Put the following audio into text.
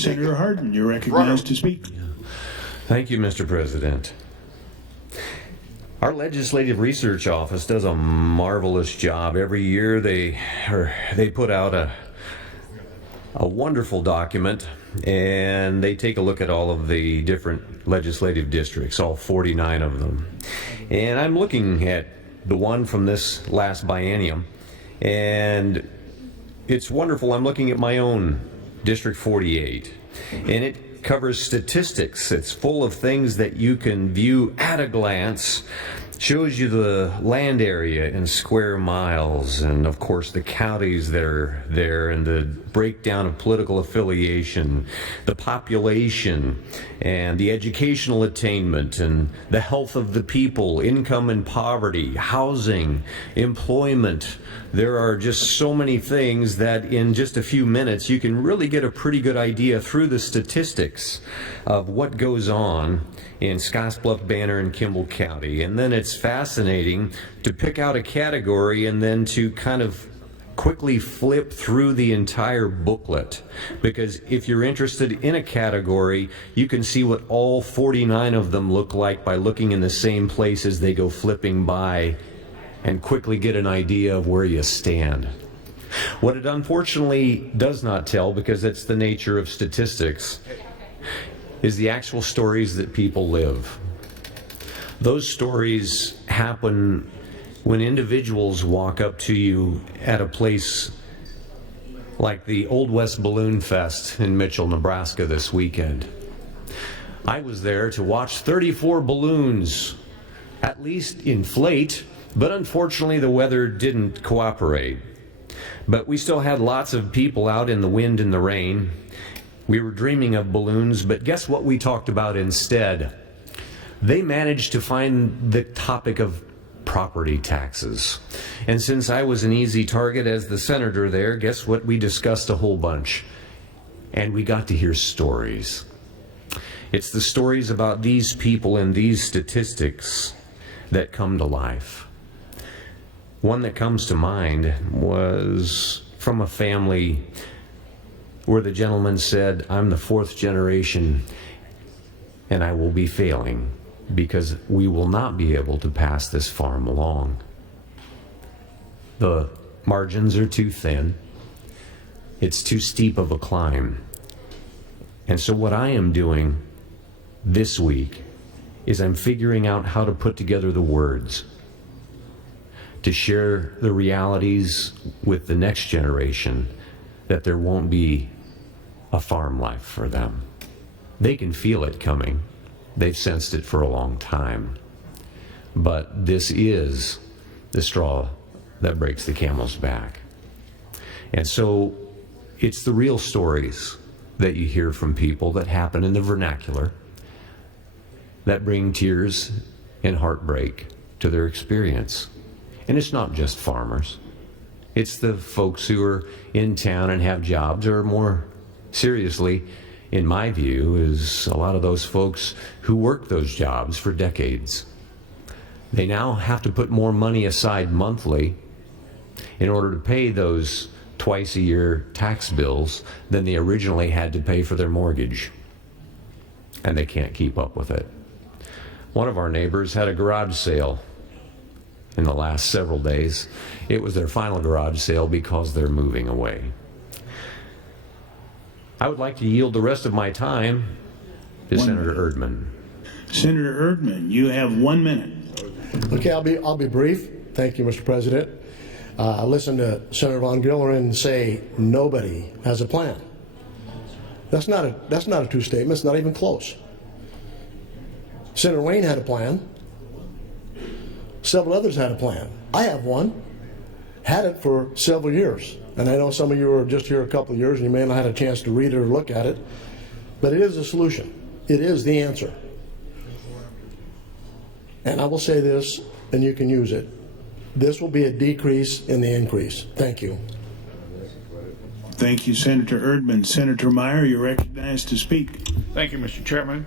Senator Hardin, you're recognized to speak. Thank you, Mr. President. Our Legislative Research Office does a marvelous job. Every year they put out a wonderful document, and they take a look at all of the different legislative districts, all 49 of them. And I'm looking at the one from this last biennium, and it's wonderful. I'm looking at my own District 48, and it covers statistics. It's full of things that you can view at a glance. Shows you the land area in square miles, and of course the counties that are there, and the breakdown of political affiliation, the population, and the educational attainment, and the health of the people, income and poverty, housing, employment. There are just so many things that in just a few minutes you can really get a pretty good idea through the statistics of what goes on in Scottsbluff, Banner, and Kimball County. And then it's fascinating to pick out a category and then to kind of quickly flip through the entire booklet, because if you're interested in a category, you can see what all 49 of them look like by looking in the same place as they go flipping by, and quickly get an idea of where you stand. What it unfortunately does not tell, because it's the nature of statistics, is the actual stories that people live. Those stories happen when individuals walk up to you at a place like the Old West Balloon Fest in Mitchell, Nebraska this weekend. I was there to watch 34 balloons at least inflate, but unfortunately the weather didn't cooperate. But we still had lots of people out in the wind and the rain. We were dreaming of balloons, but guess what we talked about instead? They managed to find the topic of property taxes. And since I was an easy target as the senator there, guess what? We discussed a whole bunch. And we got to hear stories. It's the stories about these people and these statistics that come to life. One that comes to mind was from a family where the gentleman said, "I'm the fourth generation and I will be failing because we will not be able to pass this farm along. The margins are too thin. It's too steep of a climb." And so what I am doing this week is I'm figuring out how to put together the words to share the realities with the next generation, that there won't be a farm life for them. They can feel it coming. They've sensed it for a long time. But this is the straw that breaks the camel's back. And so it's the real stories that you hear from people that happen in the vernacular that bring tears and heartbreak to their experience. And it's not just farmers. It's the folks who are in town and have jobs, or more seriously, in my view, is a lot of those folks who work those jobs for decades. They now have to put more money aside monthly in order to pay those twice-a-year tax bills than they originally had to pay for their mortgage. And they can't keep up with it. One of our neighbors had a garage sale in the last several days. It was their final garage sale because they're moving away. I would like to yield the rest of my time to Senator Erdman. Senator Erdman, you have 1 minute. Okay, I'll be brief. Thank you, Mr. President. I listened to Senator Von Gilleren say nobody has a plan. That's not a true statement. It's not even close. Senator Wayne had a plan. Several others had a plan. I have one. Had it for several years. And I know some of you were just here a couple of years and you may not have had a chance to read it or look at it. But it is a solution. It is the answer. And I will say this, and you can use it. This will be a decrease in the increase. Thank you. Thank you, Senator Erdman. Senator Meyer, you're recognized to speak. Thank you, Mr. Chairman.